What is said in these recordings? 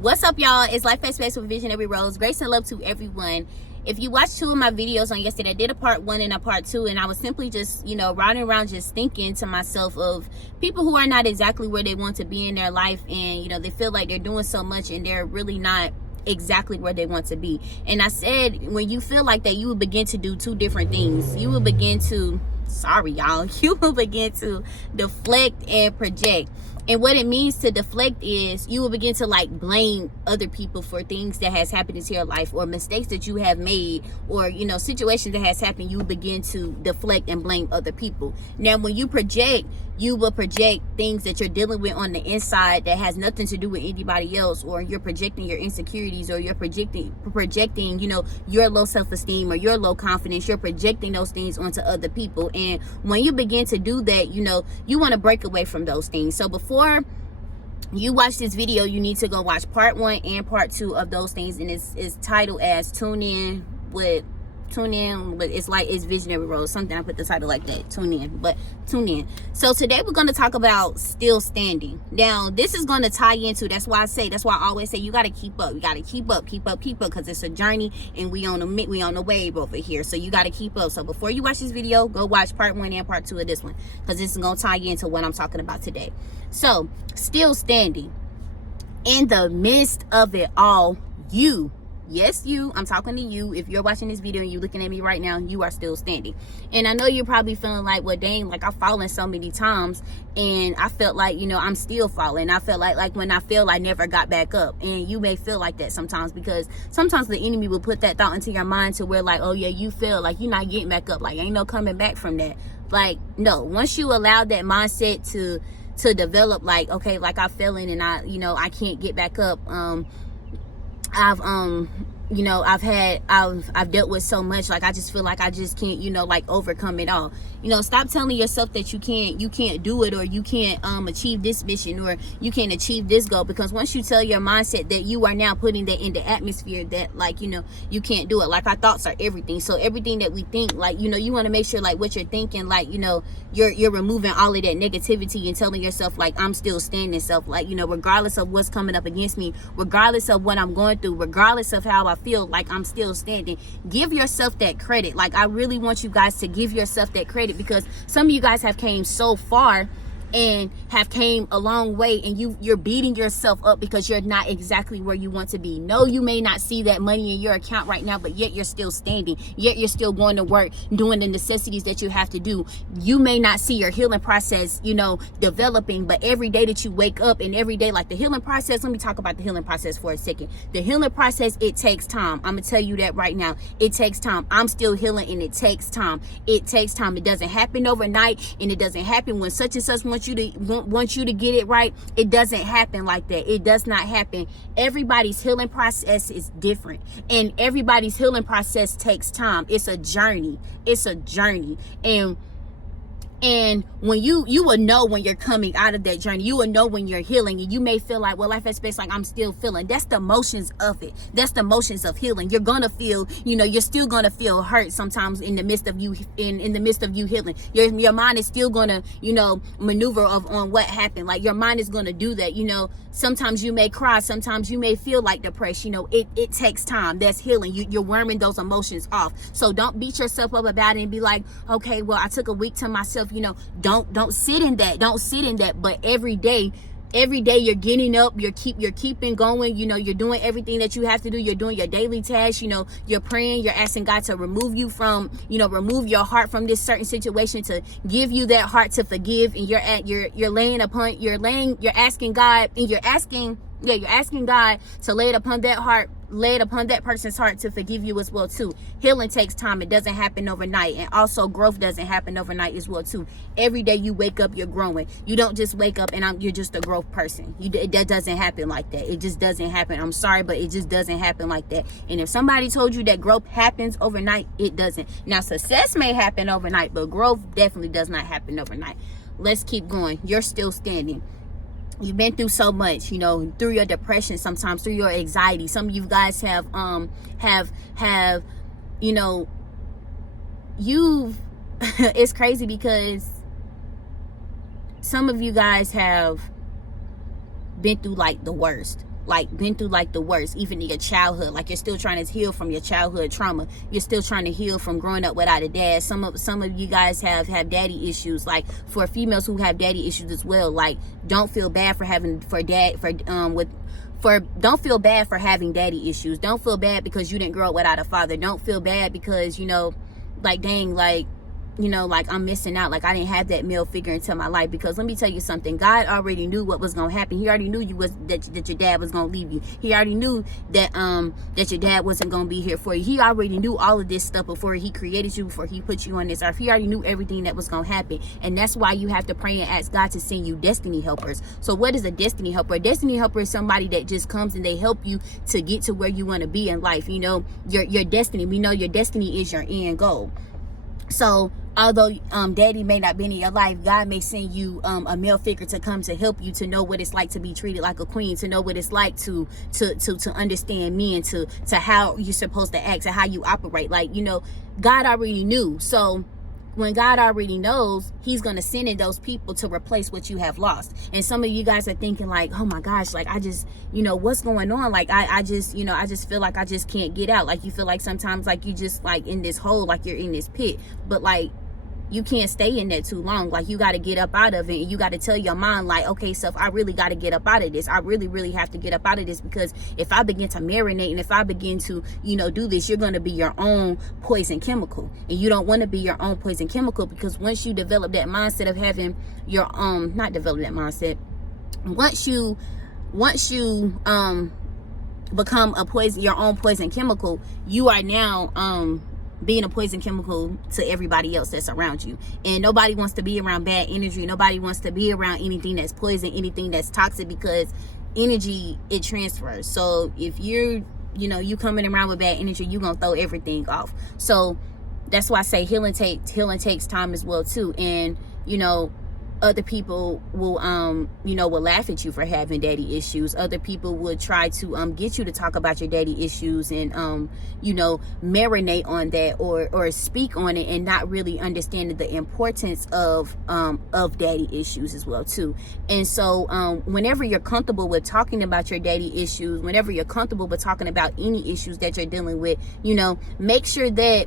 What's up, y'all? It's Life at Space with Visionary Rose. Grace and love to everyone. If you watched two of my videos on yesterday, I did a part 1 and a part 2, and I was simply just, riding around just thinking to myself of people who are not exactly where they want to be in their life, and they feel like they're doing so much and they're really not exactly where they want to be. And I said, when you feel like that, you will begin to do two different things. You will begin to you will begin to deflect and project. And what it means to deflect is you will begin to blame other people for things that has happened into your life, or mistakes that you have made, or situations that has happened. You will begin to deflect and blame other people. Now when you project, you will project things that you're dealing with on the inside that has nothing to do with anybody else, or you're projecting your insecurities, or you're projecting your low self-esteem or your low confidence. You're projecting those things onto other people. And when you begin to do that, you want to break away from those things. So before you watch this video, you need to go watch part 1 and part 2 of those things, and it's titled as tune in, but it's Visionary Rose, something. I put the title like that, tune in. So today we're going to talk about still standing. Now this is going to tie into, that's why I always say you got to keep up, because it's a journey, and we on the wave over here, so you got to keep up. So before you watch this video, go watch part 1 and part 2 of this one, because this is going to tie into what I'm talking about today. So still standing in the midst of it all, I'm talking to you. If you're watching this video and you're looking at me right now, you are still standing. And I know you're probably feeling like, well, dang, I've fallen so many times, and I felt like, I'm still falling. I felt like when I fell, I never got back up. And you may feel like that sometimes, because sometimes the enemy will put that thought into your mind to where oh yeah, you feel like you're not getting back up. Ain't no coming back from that. No, once you allow that mindset to develop, okay, I fell in and I can't get back up. I've dealt with so much, I just feel like I just can't, overcome it all. Stop telling yourself that you can't do it, or you can't achieve this mission, or you can't achieve this goal, because once you tell your mindset that, you are now putting that in the atmosphere that you can't do it. Our thoughts are everything. So everything that we think, you want to make sure what you're thinking, you're removing all of that negativity and telling yourself I'm still standing. Self, regardless of what's coming up against me, regardless of what I'm going through, regardless of how I feel, I'm still standing. Give yourself that credit. I really want you guys to give yourself that credit, because some of you guys have came so far and have came a long way, and you're beating yourself up because you're not exactly where you want to be. No, you may not see that money in your account right now, but yet you're still standing, yet you're still going to work, doing the necessities that you have to do. You may not see your healing process developing, but every day that you wake up, and every day, the healing process, let me talk about the healing process for a second. The healing process, it takes time. I'm gonna tell you that right now. It takes time. I'm still healing, and it takes time. It takes time. It doesn't happen overnight, and it doesn't happen when such and such wants you to get it right. It doesn't happen like that. It does not happen. Everybody's healing process is different, and everybody's healing process takes time. It's a journey. And when you will know when you're coming out of that journey. You will know when you're healing, and you may feel Life at Space, I'm still feeling. That's the emotions of it. That's the emotions of healing. You're gonna feel, you're still gonna feel hurt sometimes in the midst of you in the midst of you healing. Your mind is still gonna maneuver on what happened. Your mind is gonna do that. Sometimes you may cry. Sometimes you may feel depressed. It takes time. That's healing. You're worming those emotions off. So don't beat yourself up about it and be okay, well, I took a week to myself. Don't sit in that. But every day you're getting up, you're keeping going. You're doing everything that you have to do. You're doing your daily tasks. You're praying, you're asking God to remove you from, remove your heart from this certain situation, to give you that heart to forgive. And you're asking God, and you're asking God to lay it upon that person's heart to forgive you as well too. Healing takes time. It doesn't happen overnight. And also growth doesn't happen overnight as well too. Every day you wake up, you're growing. You don't just wake up and you're just a growth person. That doesn't happen like that. It just doesn't happen. I'm sorry, but it just doesn't happen like that. And if somebody told you that growth happens overnight, it doesn't. Now success may happen overnight, but growth definitely does not happen overnight. Let's keep going. You're still standing. You've been through so much, through your depression, sometimes through your anxiety. Some of you guys have it's crazy, because some of you guys have been through the worst. like been through like the worst, even in your childhood. Like you're still trying to heal from your childhood trauma. You're still trying to heal from growing up without a dad. Some of you guys have daddy issues. Like for females who have daddy issues as well, like don't feel bad for having don't feel bad for having daddy issues. Don't feel bad because you didn't grow up without a father. Don't feel bad because, you know, like dang, like, you know, like I'm missing out, like I didn't have that male figure into my life. Because let me tell you something, God already knew what was gonna happen. He already knew that your dad was gonna leave you. He already knew that that your dad wasn't gonna be here for you. He already knew all of this stuff before he created you, before he put you on this earth. He already knew everything that was gonna happen. And that's why you have to pray and ask God to send you destiny helpers. So what is a destiny helper? A destiny helper is somebody that just comes and they help you to get to where you want to be in life. You know, your destiny, we know your destiny is your end goal. So although daddy may not be in your life, God may send you a male figure to come to help you to know what it's like to be treated like a queen, to know what it's like to understand men, to how you're supposed to act, to how you operate. Like, you know, God already knew. So when God already knows, he's going to send in those people to replace what you have lost. And some of you guys are thinking like, oh my gosh, like I just, you know, what's going on? Like I just, you know, I just feel like I just can't get out. Like you feel like sometimes like you just like in this hole, like you're in this pit, but like you can't stay in there too long. Like you got to get up out of it, and you got to tell your mind like, okay, self, I really got to get up out of this. I really have to get up out of this, because if I begin to marinate and if I begin to, you know, do this, you're going to be your own poison chemical, and you don't want to be your own poison chemical. Because once you develop that mindset of having your not develop that mindset, once you become a poison, your own poison chemical, you are now being a poison chemical to everybody else that's around you. And nobody wants to be around bad energy. Nobody wants to be around anything that's poison, anything that's toxic, because energy, it transfers. So if you're, you know, you coming around with bad energy, you're gonna throw everything off. So that's why I say healing takes time as well too. And you know, other people will you know, will laugh at you for having daddy issues. Other people would try to get you to talk about your daddy issues and you know, marinate on that or speak on it, and not really understanding the importance of daddy issues as well too. And so whenever you're comfortable with talking about your daddy issues, whenever you're comfortable with talking about any issues that you're dealing with, you know, make sure that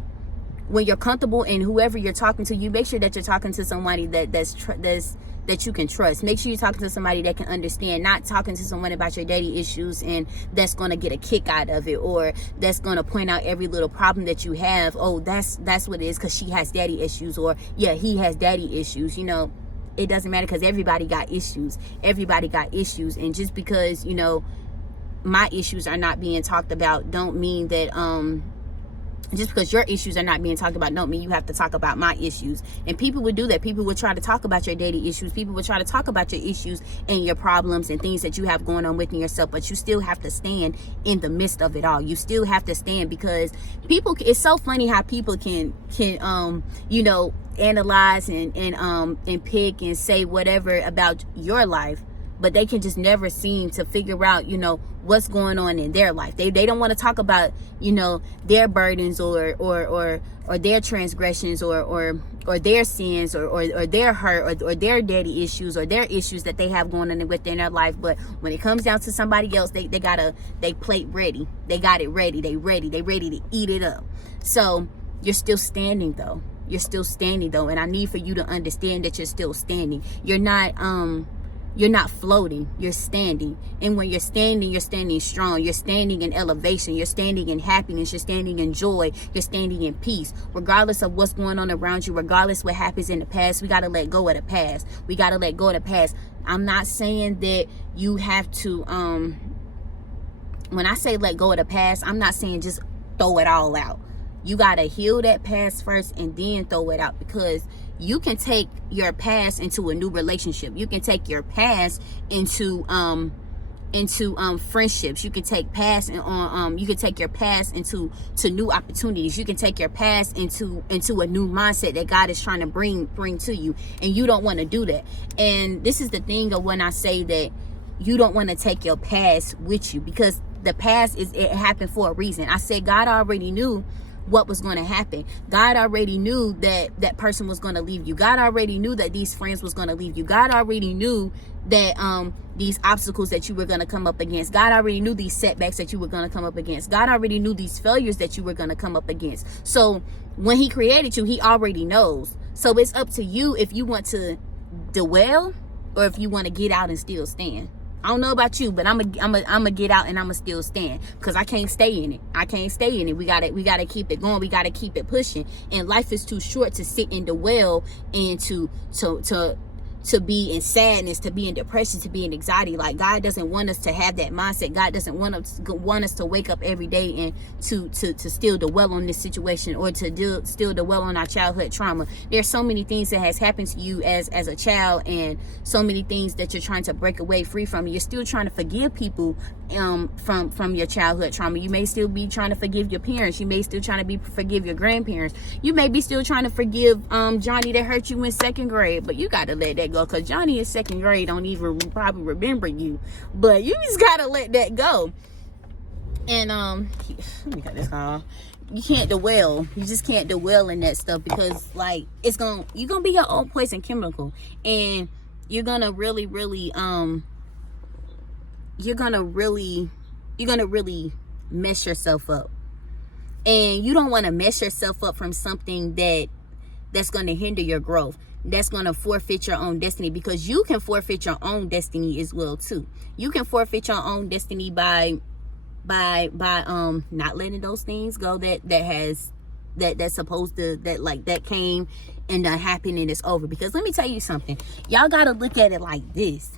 when you're comfortable, and whoever you're talking to, you make sure that you're talking to somebody that you can trust. Make sure you're talking to somebody that can understand, not talking to someone about your daddy issues and that's going to get a kick out of it, or that's going to point out every little problem that you have. Oh, that's what it is because she has daddy issues, or yeah, he has daddy issues. You know, it doesn't matter, because everybody got issues. Everybody got issues. And just because, you know, my issues are not being talked about don't mean that just because your issues are not being talked about don't mean you have to talk about my issues. And people would do that. People would try to talk about your daddy issues. People would try to talk about your issues and your problems and things that you have going on within yourself. But you still have to stand in the midst of it all. You still have to stand, because people, it's so funny how people can you know, analyze and pick and say whatever about your life, but they can just never seem to figure out, you know, what's going on in their life. They don't want to talk about, you know, their burdens or their transgressions or their sins or their hurt or their daddy issues or their issues that they have going on within their life. But when it comes down to somebody else, they plate ready. They got it ready. They ready to eat it up. So you're still standing though. You're still standing though. And I need for you to understand that you're still standing. You're not floating, you're standing. And when you're standing strong. You're standing in elevation. You're standing in happiness. You're standing in joy. You're standing in peace. Regardless of what's going on around you, regardless what happens in the past, we got to let go of the past. We got to let go of the past. I'm not saying that you have to, when I say let go of the past, I'm not saying just throw it all out. You got to heal that past first and then throw it out, because you can take your past into a new relationship. You can take your past into friendships. You can take past and you can take your past into new opportunities. You can take your past into a new mindset that God is trying to bring to you, and you don't want to do that. And this is the thing of when I say that you don't want to take your past with you, because the past it happened for a reason. I said God already knew what was going to happen. God already knew that that person was going to leave you. God already knew that these friends was going to leave you. God already knew that these obstacles that you were going to come up against. God already knew these setbacks that you were going to come up against. God already knew these failures that you were going to come up against. So when he created you, he already knows. So it's up to you if you want to dwell or if you want to get out and still stand. I don't know about you, but I'm a get out and I'm a still stand, because I can't stay in it. I can't stay in it. We gotta keep it going. We gotta keep it pushing. And life is too short to sit and dwell and to be in sadness, to be in depression, to be in anxiety. Like, God doesn't want us to have that mindset. God doesn't want us to wake up every day and to still dwell on this situation, or to still dwell on our childhood trauma. There's so many things that has happened to you as a child, and so many things that you're trying to break away free from. You're still trying to forgive people from your childhood trauma. You may still be trying to forgive your parents. You may still trying to forgive your grandparents. You may be still trying to forgive Johnny that hurt you in 2nd grade, but you gotta let that go, because Johnny in 2nd grade don't even probably remember you, but you just gotta let that go. And let me cut this off. You can't dwell. You just can't dwell in that stuff, because like you're gonna be your own poison chemical, and you're gonna really mess yourself up. And you don't want to mess yourself up from something that's going to hinder your growth, that's going to forfeit your own destiny, because you can forfeit your own destiny as well too. You can forfeit your own destiny by not letting those things go that's supposed to, that came and happened and it's over. Because let me tell you something, y'all got to look at it like this.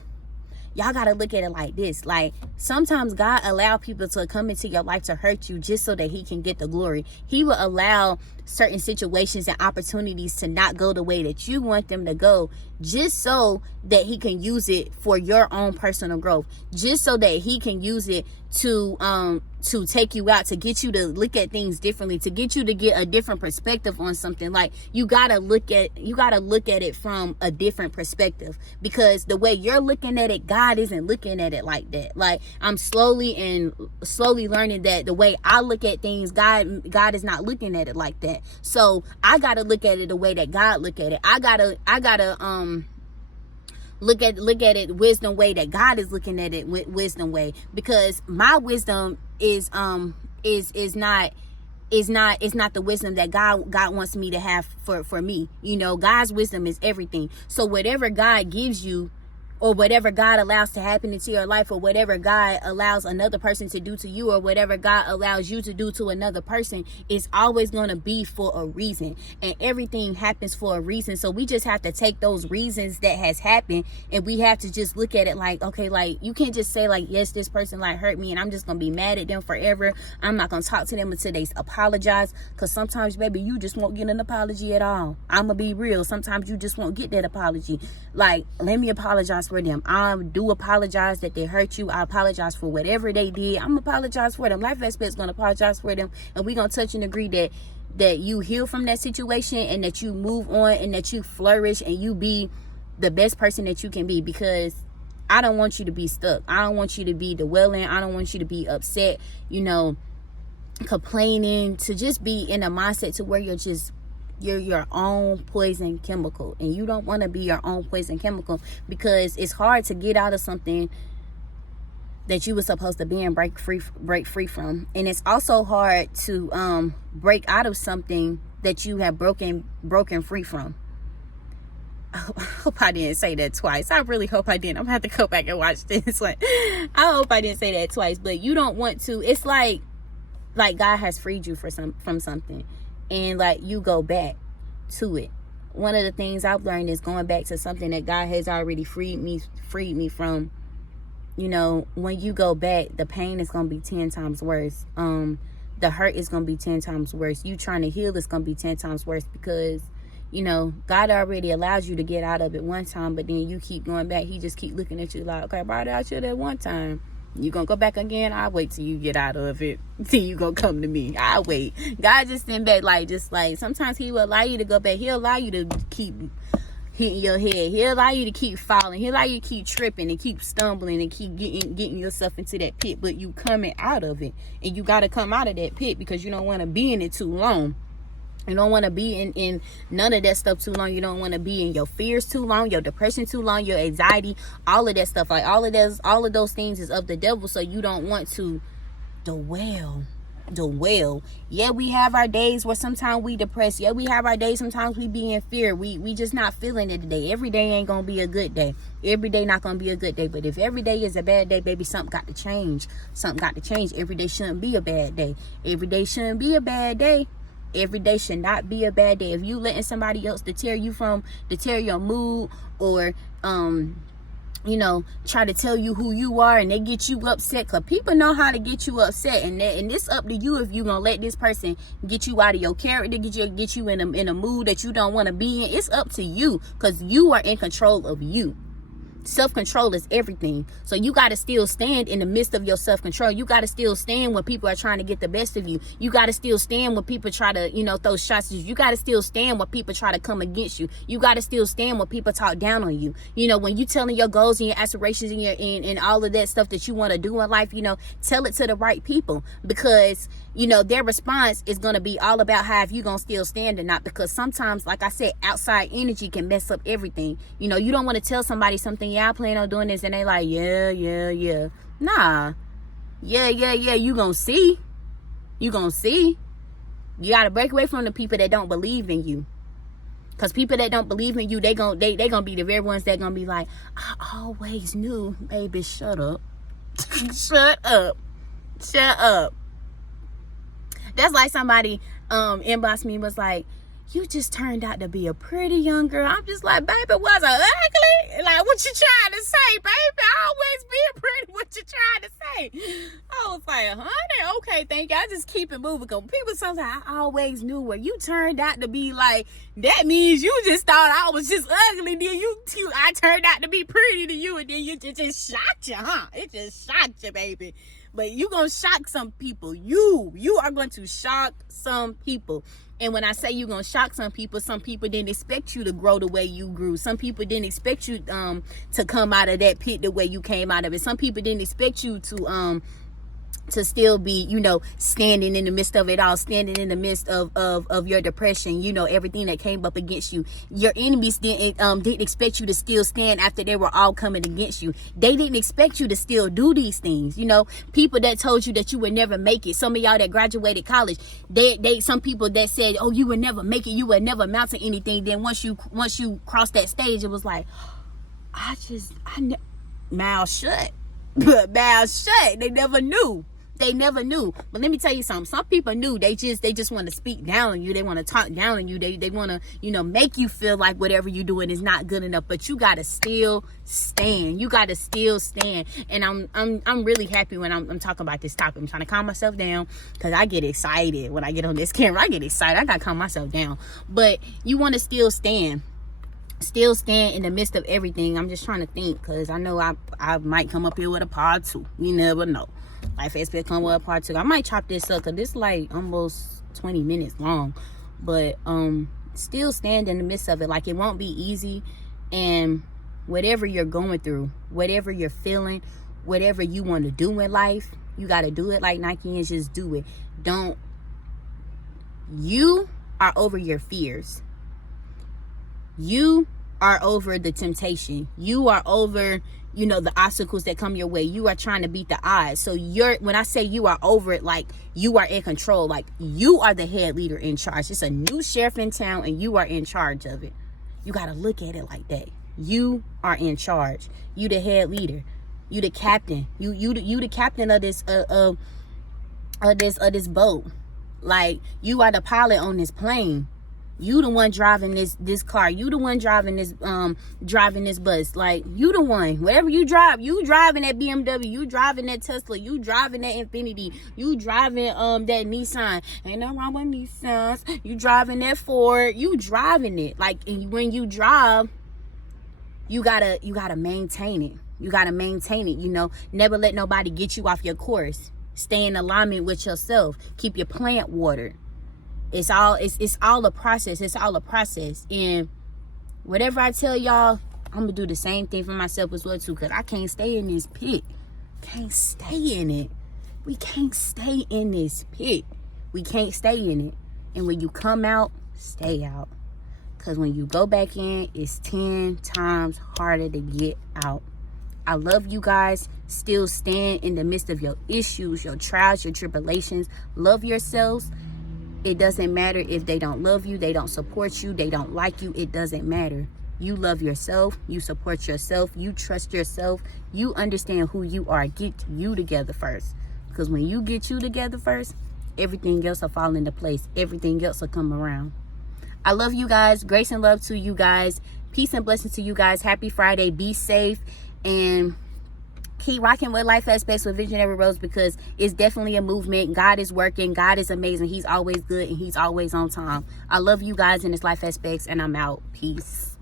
Like, sometimes God allow people to come into your life to hurt you just so that he can get the glory. He will allow certain situations and opportunities to not go the way that you want them to go, just so that he can use it for your own personal growth, just so that he can use it to take you out, to get you to look at things differently, to get you to get a different perspective on something. Like, you gotta look at it from a different perspective, because the way you're looking at it, God isn't looking at it like that. Like, I'm slowly learning that the way I look at things, God is not looking at it like that. So I gotta look at it the way that God look at it. I gotta look at it wisdom way that God is looking at it with wisdom way, because my wisdom is not the wisdom that God wants me to have for me. You know, God's wisdom is everything. So whatever God gives you, or whatever God allows to happen into your life, or whatever God allows another person to do to you, or whatever God allows you to do to another person, is always going to be for a reason. And everything happens for a reason. So we just have to take those reasons that has happened, and we have to just look at it like, okay, like, you can't just say like, yes, this person like hurt me and I'm just going to be mad at them forever. I'm not going to talk to them until they apologize, because sometimes, baby, you just won't get an apology at all. I'm going to be real. Sometimes you just won't get that apology. Like, let me apologize for them. I do apologize that they hurt you. I apologize for whatever they did. I'm apologize for them. Life Expert's gonna apologize for them, and we're gonna touch and agree that you heal from that situation, and that you move on, and that you flourish, and you be the best person that you can be. Because I don't want you to be stuck. I don't want you to be dwelling. I don't want you to be upset, complaining, to just be in a mindset to where you're your own poison chemical. And you don't want to be your own poison chemical, because it's hard to get out of something that you were supposed to be and break free from. And it's also hard to break out of something that you have broken free from. I hope I didn't say that twice. I really hope I didn't. I'm gonna have to go back and watch this one. I hope I didn't say that twice. But you don't want to. It's like God has freed you from something, and like, you go back to it. One of the things I've learned is going back to something that God has already freed me from. When you go back, the pain is going to be 10 times worse. The hurt is going to be 10 times worse. You trying to heal is going to be 10 times worse, because God already allows you to get out of it one time, but then you keep going back. He just keep looking at you like, okay, I brought it out you that one time. You gonna go back again? I'll wait till you get out of it. Till you gonna come to me. I'll wait. God just send back, like, sometimes he will allow you to go back. He'll allow you to hitting your head. He'll allow you to keep falling. He'll allow you to keep tripping and keep stumbling and keep getting yourself into that pit. But you coming out of it. And you got to come out of that pit because you don't want to be in it too long. You don't want to be in none of that stuff too long. You don't want to be in your fears too long, your depression too long, your anxiety, all of that stuff. Like all of those things is of the devil. So you don't want to dwell. Yeah, we have our days where sometimes we depressed. Yeah, we have our days sometimes we be in fear. We just not feeling it today. Every day ain't gonna be a good day. Every day not gonna be a good day. But if every day is a bad day, baby, something got to change. Something got to change. Every day shouldn't be a bad day. Every day shouldn't be a bad day. Every day should not be a bad day. If you letting somebody else deter your mood, or try to tell you who you are, and they get you upset, because people know how to get you upset, and it's up to you if you gonna let this person get you out of your character, get you in a mood that you don't want to be in. It's up to you, because you are in control of you. Self-control is everything. So you got to still stand in the midst of your self-control. You got to still stand when people are trying to get the best of you. You got to still stand when people try to, throw shots at you. You got to still stand when people try to come against you. You got to still stand when people talk down on you. When you telling your goals and your aspirations and all of that stuff that you want to do in life, tell it to the right people, because their response is going to be all about how if you going to still stand or not. Because sometimes, like I said, outside energy can mess up everything. You don't want to tell somebody something, yeah, I plan on doing this, and they like, yeah. Nah. Yeah. You going to see. You got to break away from the people that don't believe in you. Because people that don't believe in you, they gonna be the very ones that gonna be like, I always knew. Baby, shut up. Shut up. That's like somebody inboxed me and was like, you just turned out to be a pretty young girl. I'm just like, baby, was I ugly? Like, what you trying to say, baby? I always been pretty. What you trying to say? I was like, honey, okay, thank you. I just keep it moving. Because people sometimes, I always knew where you turned out to be like, that means you just thought I was just ugly. Then I turned out to be pretty to you. And then it just shocked you, huh? It just shocked you, baby. But you gonna shock some people. You are going to shock some people. And when I say you're gonna shock some people didn't expect you to grow the way you grew. Some people didn't expect you to come out of that pit the way you came out of it. Some people didn't expect you to still be, standing in the midst of it all, standing in the midst of your depression, everything that came up against you. Your enemies didn't expect you to still stand after they were all coming against you. They didn't expect you to still do these things. People that told you that you would never make it. Some of y'all that graduated college, some people that said, oh, you would never make it, you would never amount to anything. Then once you crossed that stage, it was like, mouth shut. Mouth shut. They never knew. But let me tell you something. Some people knew. They just want to speak down on you. They want to talk down on you. They want to, make you feel like whatever you're doing is not good enough. But you got to still stand. And I'm really happy when I'm talking about this topic. I'm trying to calm myself down, because I get excited when I get on this camera. I get excited. I got to calm myself down. But you want to still stand in the midst of everything. I'm just trying to think, because I know I might come up here with a part 2. You never know. Like Facebook come with a part 2. I might chop this up, because this like almost 20 minutes long. But still stand in the midst of it. Like, it won't be easy. And whatever you're going through, whatever you're feeling, whatever you want to do in life, you got to do it like Nike and just do it. You are over your fears. You are over the temptation. You are over, the obstacles that come your way. You are trying to beat the odds. So when I say you are over it, like, you are in control. Like, you are the head leader in charge. It's a new sheriff in town, and you are in charge of it. You got to look at it like that. You are in charge. You the head leader. You the captain. You the captain of this this boat. Like, you are the pilot on this plane. You the one driving this car. You the one driving this bus. Like, you the one. Wherever you driving that BMW. You driving that Tesla. You driving that Infiniti. You driving that Nissan. Ain't nothing wrong with Nissans. You driving that Ford. You driving it. Like, and when you drive, you gotta maintain it. You gotta maintain it. Never let nobody get you off your course. Stay in alignment with yourself. Keep your plant watered. It's all a process. And Whatever I tell y'all, I'm gonna do the same thing for myself as well too, because I can't stay in this pit. Can't stay in it. We can't stay in this pit. We can't stay in it. And when you come out, stay out. Because when you go back in, it's 10 times harder to get out. I love you guys. Still stand in the midst of your issues, your trials, your tribulations. Love yourselves. It doesn't matter if they don't love you, they don't support you, they don't like you. It doesn't matter. You love yourself. You support yourself. You trust yourself. You understand who you are. Get you together first. Because when you get you together first, everything else will fall into place. Everything else will come around. I love you guys. Grace and love to you guys. Peace and blessings to you guys. Happy Friday. Be safe. And keep rocking with Life Aspects with Visionary Rose, because it's definitely a movement. God is working. God is amazing. He's always good and he's always on time. I love you guys in this Life Aspects, and I'm out. Peace.